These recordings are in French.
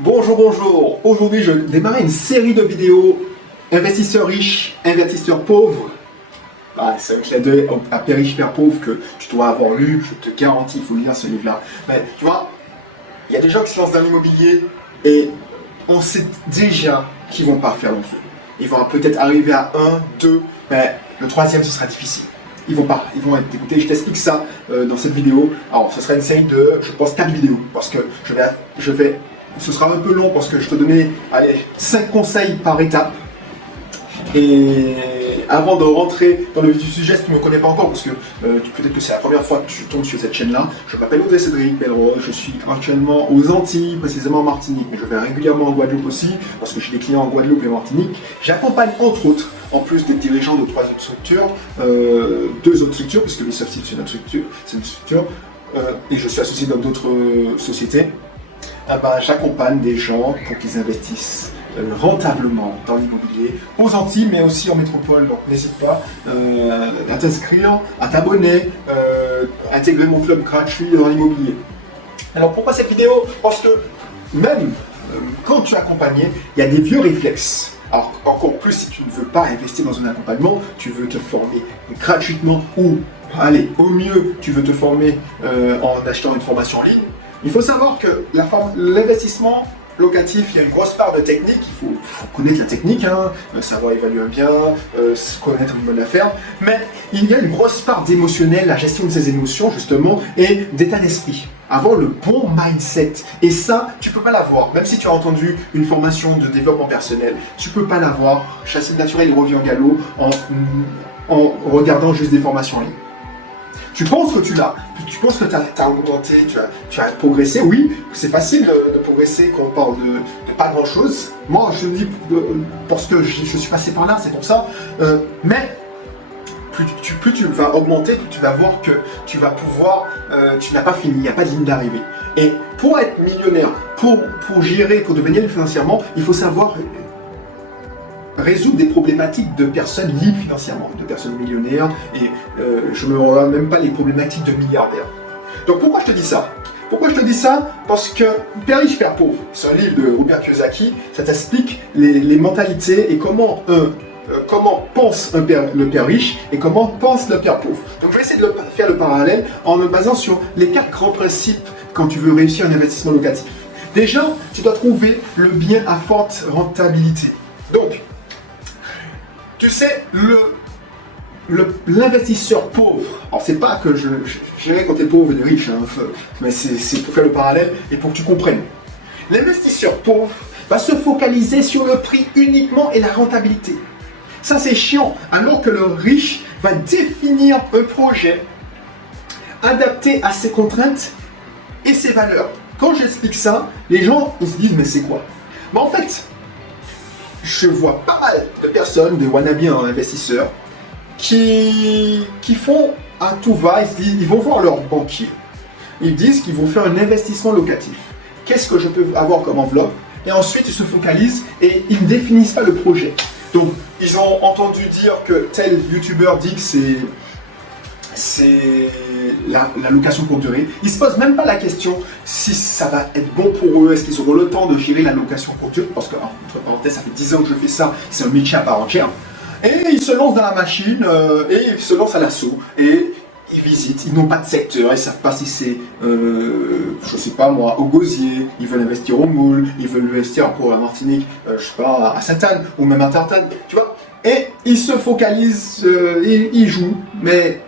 Bonjour, bonjour. Aujourd'hui, je démarre une série de vidéos investisseurs riches, investisseurs pauvres. C'est un clin d'œil à Père riche, Père pauvre que tu dois avoir lu. Je te garantis, il faut lire ce livre-là. Mais tu vois, il y a des gens qui se lancent dans l'immobilier et on sait déjà qu'ils vont pas faire long feu. Ils vont peut-être arriver à 1, 2, mais le troisième, ce sera difficile. Ils vont être dégoûtés. Je t'explique ça dans cette vidéo. Alors, ce sera une série de, je pense, 4 vidéos. Parce que ce sera un peu long parce que je te donnais 5 conseils par étape. Et avant de rentrer dans le vif du sujet, si tu ne me connais pas encore, parce que peut-être que c'est la première fois que tu tombes sur cette chaîne-là, je m'appelle Audrey Cédric Belrose, je suis actuellement aux Antilles, précisément en Martinique, mais je vais régulièrement en Guadeloupe aussi, parce que j'ai des clients en Guadeloupe et Martinique. J'accompagne entre autres, en plus des dirigeants de 3 autres structures, 2 autres structures, puisque le Softil c'est une structure, et je suis associé dans d'autres sociétés. J'accompagne des gens pour qu'ils investissent rentablement dans l'immobilier aux Antilles, mais aussi en métropole. Donc n'hésite pas à t'inscrire, à t'abonner, intégrer mon club gratuit dans l'immobilier. Alors pourquoi cette vidéo? Parce que même quand tu es accompagné, il y a des vieux réflexes. Alors encore plus si tu ne veux pas investir dans un accompagnement, tu veux te former gratuitement ou allez, au mieux tu veux te former en achetant une formation en ligne. Il faut savoir que l'investissement locatif, il y a une grosse part de technique, il faut connaître la technique, savoir évaluer un bien, connaître une bonne affaire, mais il y a une grosse part d'émotionnel, la gestion de ses émotions justement, et d'état d'esprit. Avoir le bon mindset, et ça, tu peux pas l'avoir, même si tu as entendu une formation de développement personnel, tu peux pas l'avoir, chasser le naturel, il revient au galop, en regardant juste des formations en ligne. Tu penses que tu l'as, tu penses que tu as augmenté, tu as progressé. Oui, c'est facile de progresser quand on parle de pas grand chose. Moi, je te dis parce que je suis passé par là, c'est pour ça. Mais plus tu vas augmenter, plus tu vas voir que tu vas pouvoir, tu n'as pas fini, il n'y a pas de ligne d'arrivée. Et pour être millionnaire, pour gérer, pour devenir libre financièrement, il faut savoir résoudre des problématiques de personnes libres financièrement, de personnes millionnaires, et je ne me regarde même pas les problématiques de milliardaires. Donc pourquoi je te dis ça? Pourquoi je te dis ça? Parce que Père riche, Père pauvre, c'est un livre de Robert Kiyosaki, ça t'explique les mentalités et comment pense le père riche et comment pense le père pauvre. Donc je vais essayer de faire le parallèle en me basant sur les 4 grands principes quand tu veux réussir un investissement locatif. Déjà, tu dois trouver le bien à forte rentabilité. Donc, tu sais, l'investisseur pauvre, alors c'est pas que je dirais quand tu es pauvre et riche, mais c'est pour faire le parallèle et pour que tu comprennes. L'investisseur pauvre va se focaliser sur le prix uniquement et la rentabilité. Ça c'est chiant, alors que le riche va définir un projet adapté à ses contraintes et ses valeurs. Quand j'explique ça, les gens ils se disent mais c'est quoi? Mais en fait, je vois pas mal de personnes, de wannabe investisseurs, qui font à tout va, ils vont voir leur banquier. Ils disent qu'ils vont faire un investissement locatif. Qu'est-ce que je peux avoir comme enveloppe? Et ensuite, ils se focalisent et ils ne définissent pas le projet. Donc, ils ont entendu dire que tel youtubeur dit que c'est la location courte durée. Ils ne se posent même pas la question si ça va être bon pour eux, est-ce qu'ils auront le temps de gérer la location courte durée, parce que, entre parenthèses, ça fait 10 ans que je fais ça, c'est un métier à part entière. Et ils se lancent dans la machine, et ils se lancent à l'assaut, et ils visitent, ils n'ont pas de secteur, ils ne savent pas si c'est, je sais pas moi, au Gosier, ils veulent investir au Moule, ils veulent investir pour la Martinique, je sais pas, à Sainte-Anne, ou même à Tartane, tu vois. Et ils se focalisent, ils jouent, mais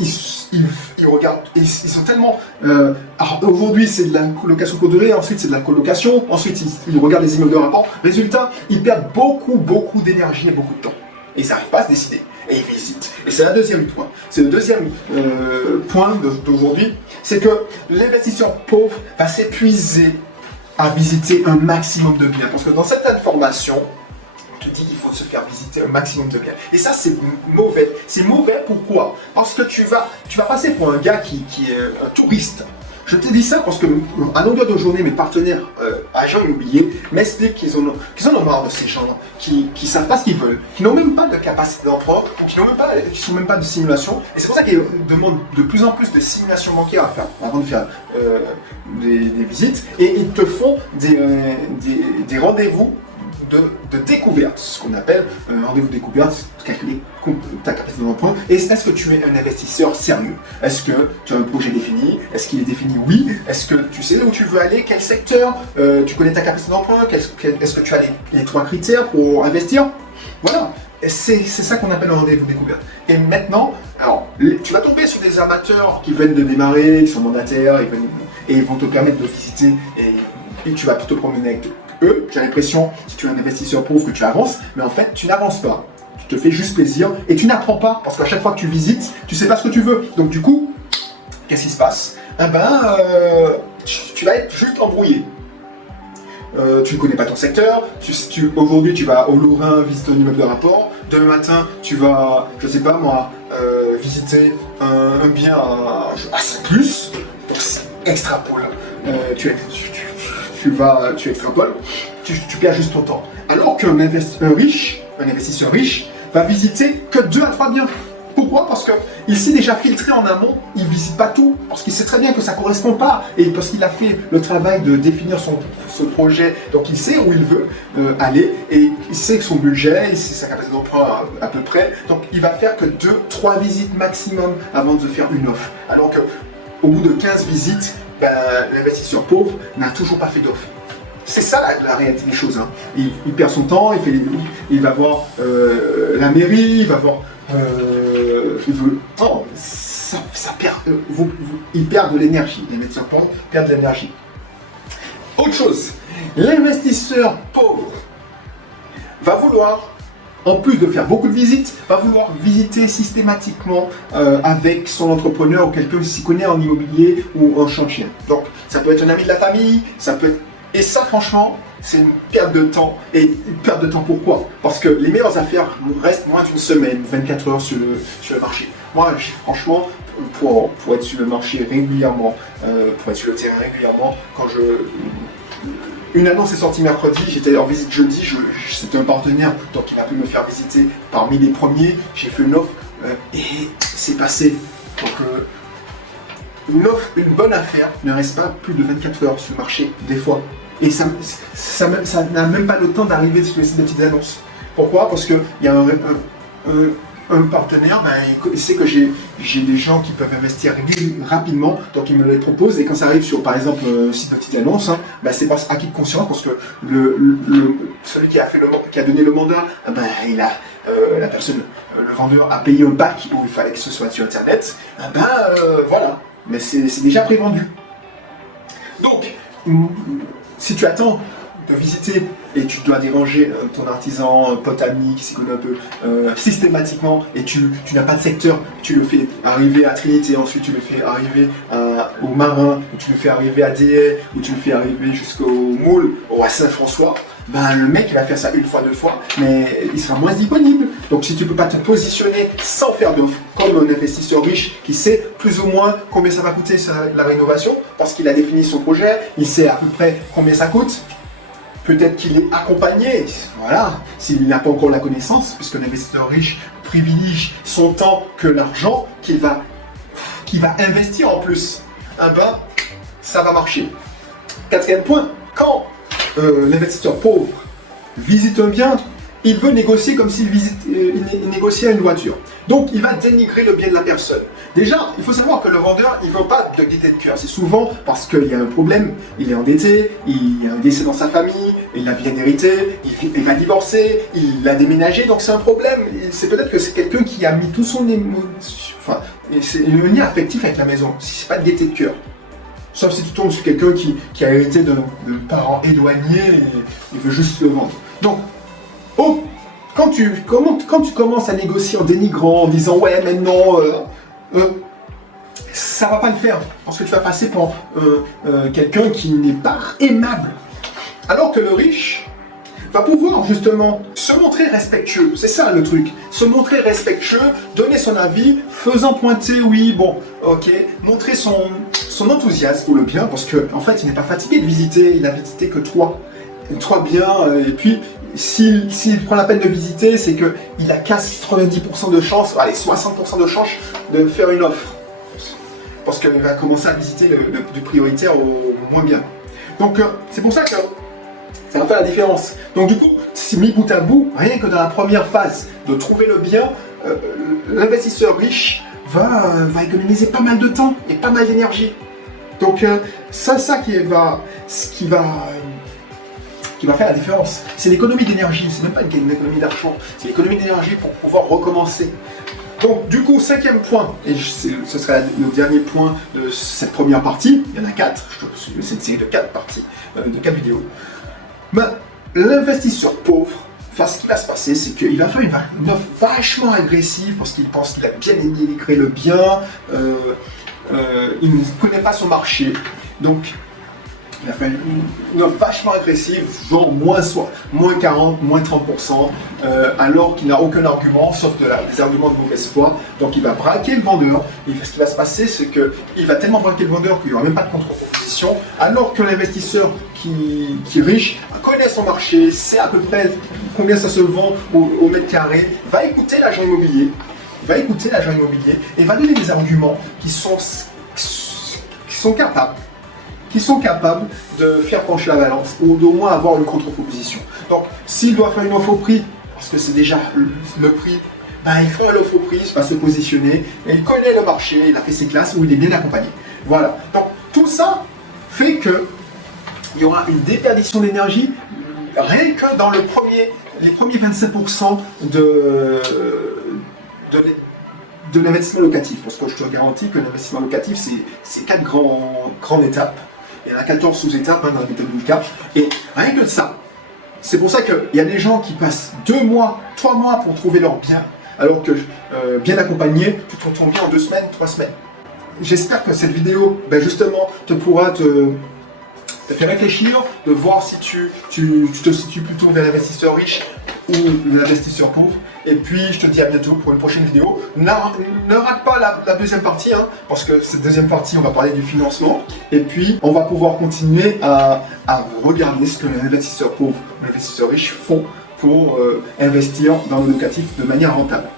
ils regardent, ils sont tellement... alors aujourd'hui c'est de la location courte durée, ensuite c'est de la colocation, ensuite ils regardent les immeubles de rapport. Résultat, ils perdent beaucoup d'énergie et beaucoup de temps. Et ils n'arrivent pas à se décider. Et ils visitent. Et c'est le deuxième point. C'est le deuxième point d'aujourd'hui, c'est que l'investisseur pauvre va s'épuiser à visiter un maximum de biens. Parce que dans certaines formations, te dit qu'il faut se faire visiter un maximum de biens. Et ça, c'est mauvais. C'est mauvais pourquoi? Parce que tu vas passer pour un gars qui est un touriste. Je te dis ça parce que, à longueur de journée, mes partenaires agents immobiliers m'expliquent qu'ils en ont marre de ces gens qui savent pas ce qu'ils veulent, qui n'ont même pas de capacité d'emprunt, qui sont même pas de simulation. Et c'est pour ça qu'ils demandent de plus en plus de simulations bancaires à faire avant de faire des visites. Et ils te font des rendez-vous de découverte, ce qu'on appelle rendez-vous de découverte, calculer ta capacité d'emprunt. Et est-ce que tu es un investisseur sérieux? Est-ce que tu as un projet défini? Est-ce qu'il est défini? Oui. Est-ce que tu sais où tu veux aller? Quel secteur? Tu connais ta capacité d'emprunt? Est-ce que tu as les 3 critères pour investir? Voilà. C'est ça qu'on appelle un rendez-vous de découverte. Et maintenant, alors, tu vas tomber sur des amateurs qui viennent de démarrer, qui sont mandataires, et ils vont te permettre de visiter et tu vas te promener avec eux. J'ai l'impression, si tu es un investisseur pauvre, que tu avances, mais en fait, tu n'avances pas. Tu te fais juste plaisir et tu n'apprends pas parce qu'à chaque fois que tu visites, tu sais pas ce que tu veux. Donc du coup, qu'est-ce qui se passe? Tu vas être juste embrouillé. Tu ne connais pas ton secteur. Aujourd'hui, tu vas au Lorrain visiter un immeuble de rapport. Demain matin, tu vas, je sais pas moi, visiter un bien à 5 plus. Donc c'est extrapole. Tu extrapoles, tu perds juste ton temps. Alors qu'un investisseur riche, va visiter que 2 à 3 biens. Pourquoi? Parce qu'il s'est déjà filtré en amont, il ne visite pas tout, parce qu'il sait très bien que ça ne correspond pas, et parce qu'il a fait le travail de définir son projet, donc il sait où il veut aller, et il sait que son budget, il sait sa capacité d'emprunt à peu près, donc il va faire que 2-3 visites maximum avant de faire une offre. Alors qu'au bout de 15 visites, l'investisseur pauvre n'a toujours pas fait d'offre. C'est ça la réalité des choses. Hein. Il perd son temps, il va voir la mairie, il va voir... il perd de l'énergie. Les investisseurs pauvres perdent de l'énergie. Autre chose, l'investisseur pauvre va vouloir, en plus de faire beaucoup de visites, va vouloir visiter systématiquement avec son entrepreneur ou quelqu'un qui s'y connaît en immobilier ou en chantier. Donc, ça peut être un ami de la famille, ça peut être... Et ça, franchement, c'est une perte de temps. Et une perte de temps, pourquoi? Parce que les meilleures affaires restent moins d'une semaine, 24 heures sur le marché. Moi, franchement, pour être sur le marché régulièrement, pour être sur le terrain régulièrement, une annonce est sortie mercredi, j'étais en visite jeudi, c'était un partenaire, donc il a pu me faire visiter parmi les premiers, j'ai fait une offre et c'est passé. Donc une bonne affaire ne reste pas plus de 24 heures sur le marché, des fois. Et ça n'a même pas le temps d'arriver sur les sites de petites annonces. Pourquoi? Parce qu'il y a un partenaire, il sait que j'ai des gens qui peuvent investir rapidement, donc il me les propose, et quand ça arrive sur, par exemple, un site de petite annonce, c'est pas acquis de conscience, parce que celui qui a donné le mandat, la personne, le vendeur a payé un pack où il fallait que ce soit sur Internet, voilà, mais c'est déjà prévendu. Donc, si tu attends de visiter et tu dois déranger ton artisan, pote ami qui s'y connaît un peu systématiquement, et tu n'as pas de secteur, tu le fais arriver à Trinité, ensuite tu le fais arriver au Marin, ou tu le fais arriver à Déhay, ou tu le fais arriver jusqu'au Moule ou à Saint-François, le mec il va faire ça une fois, 2 fois, mais il sera moins disponible. Donc si tu ne peux pas te positionner sans faire d'offre, comme un investisseur riche qui sait plus ou moins combien ça va coûter la rénovation, parce qu'il a défini son projet, il sait à peu près combien ça coûte. Peut-être qu'il est accompagné, voilà, s'il n'a pas encore la connaissance, puisque l'investisseur riche privilégie son temps que l'argent qu'il va investir en plus. Ça va marcher. 4e point, quand l'investisseur pauvre visite un bien, il veut négocier comme s'il négociait une voiture. Donc il va dénigrer le bien de la personne. Déjà, il faut savoir que le vendeur, il ne veut pas de gaieté de cœur. C'est souvent parce qu'il y a un problème, il est endetté, il y a un décès dans sa famille, il a bien hérité, il va divorcer, il a déménagé, donc c'est un problème. C'est peut-être que c'est quelqu'un qui a mis tout son c'est un lien affectif avec la maison. C'est pas de gaieté de cœur. Sauf si tu tombes sur quelqu'un qui a hérité de parents éloignés et il veut juste le vendre. Donc, quand tu commences à négocier en dénigrant, en disant ouais mais non, ça va pas le faire, parce que tu vas passer pour quelqu'un qui n'est pas aimable. Alors que le riche va pouvoir justement se montrer respectueux, c'est ça le truc, se montrer respectueux, donner son avis, faisant pointer oui, bon, ok, montrer son enthousiasme pour le bien, parce que en fait il n'est pas fatigué de visiter, il a visité que toi. 3 biens, et puis s'il prend la peine de visiter, c'est qu'il a 90% de chance, allez, 60% de chance de faire une offre. Parce qu'il va commencer à visiter du prioritaire au moins bien. Donc c'est pour ça que ça va faire la différence. Donc du coup, si mis bout à bout, rien que dans la première phase de trouver le bien, l'investisseur riche va économiser pas mal de temps et pas mal d'énergie. Donc ça qui va faire la différence. C'est l'économie d'énergie, c'est même pas une économie d'argent, c'est l'économie d'énergie pour pouvoir recommencer. Donc du coup, 5e point, et ce sera le dernier point de cette première partie, il y en a 4, c'est une série de 4 parties, de 4 vidéos. Ben, l'investisseur pauvre, ce qui va se passer, c'est qu'il va faire une offre vachement agressive parce qu'il pense qu'il a bien créé le bien, il ne connaît pas son marché, donc il a fait une offre vachement agressive, genre moins 40, moins 30%, alors qu'il n'a aucun argument, sauf des arguments de mauvaise foi. Donc il va braquer le vendeur, et ce qui va se passer, c'est qu'il va tellement braquer le vendeur qu'il n'y aura même pas de contre-proposition, alors que l'investisseur qui est riche connaît son marché, sait à peu près combien ça se vend au mètre carré, va écouter l'agent immobilier, et va donner des arguments qui sont capables de faire pencher la balance ou d'au moins avoir une contre-proposition. Donc, s'il doit faire une offre au prix, parce que c'est déjà le prix, ben, il fera l'offre au prix, il va se positionner, et il connaît le marché, il a fait ses classes où il est bien accompagné. Voilà. Donc, tout ça fait que il y aura une déperdition d'énergie rien que dans les premiers 27% de l'investissement locatif. Parce que je te garantis que l'investissement locatif, c'est 4 grandes étapes. Il y en a 14 sous-étapes dans la méthode Milka. Et rien que de ça, c'est pour ça qu'il y a des gens qui passent 2 mois, 3 mois pour trouver leur bien, alors que bien accompagné, tu trouves ton bien en 2 semaines, 3 semaines. J'espère que cette vidéo, ben justement, te pourra te faire réfléchir, de voir si tu te situes plutôt vers l'investisseur riche ou l'investisseur pauvre. Et puis je te dis à bientôt pour une prochaine vidéo. Ne rate pas la deuxième partie, hein, parce que cette deuxième partie, on va parler du financement. Et puis on va pouvoir continuer à regarder ce que l'investisseur pauvre ou l'investisseur riche font pour investir dans le locatif de manière rentable.